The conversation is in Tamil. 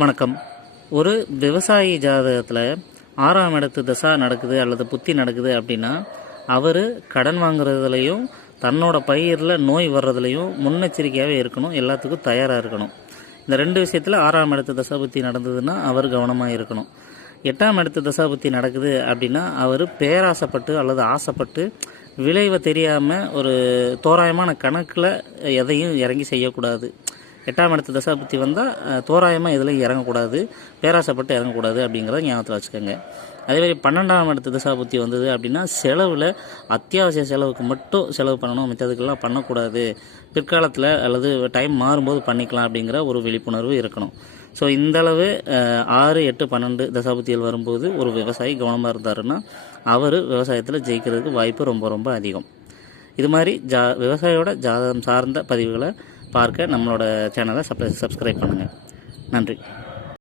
வணக்கம். ஒரு விவசாயி ஜாதகத்தில் 6ஆம் இடத்து தசா நடக்குது அல்லது புத்தி நடக்குது அப்படின்னா அவர் கடன் வாங்குறதுலையும் தன்னோட பயிரில் நோய் வர்றதுலையும் முன்னெச்சரிக்கையாகவே இருக்கணும், எல்லாத்துக்கும் தயாராக இருக்கணும். இந்த 2 விஷயத்தில் 6ஆம் இடத்து தசா புத்தி நடந்ததுன்னா அவர் கவனமாக இருக்கணும். 8ஆம் இடத்து தசா புத்தி நடக்குது அப்படின்னா அவர் பேராசைப்பட்டு அல்லது ஆசைப்பட்டு விளைவை தெரியாமல் ஒரு தோராயமான கணக்கில் எதையும் இறங்கி செய்யக்கூடாது. 8ஆம் இடத்து தசா புத்தி வந்தால் தோராயமாக எதுலையும் இறங்கக்கூடாது, பேராசைப்பட்டு இறங்கக்கூடாது அப்படிங்கிறத ஞாபகத்தில் வச்சுக்கோங்க. அதேமாதிரி 12ஆம் இடத்து தசா புத்தி வந்தது அப்படின்னா செலவில் அத்தியாவசிய செலவுக்கு மட்டும் செலவு பண்ணணும், மித்ததுக்கெல்லாம் பண்ணக்கூடாது, பிற்காலத்தில் அல்லது டைம் மாறும்போது பண்ணிக்கலாம் அப்படிங்கிற ஒரு விழிப்புணர்வு இருக்கணும். ஸோ இந்தளவு 6, 8, 12 தசாபுத்திகள் வரும்போது ஒரு விவசாயி கவனமாக இருந்தாருன்னா அவர் விவசாயத்தில் ஜெயிக்கிறதுக்கு வாய்ப்பு ரொம்ப ரொம்ப அதிகம். இது மாதிரி விவசாயியோட ஜாதகம் சார்ந்த பதிவுகளை பார்க்க நம்மளோட சேனலை சப்ஸ்கிரைப் பண்ணுங்கள். நன்றி.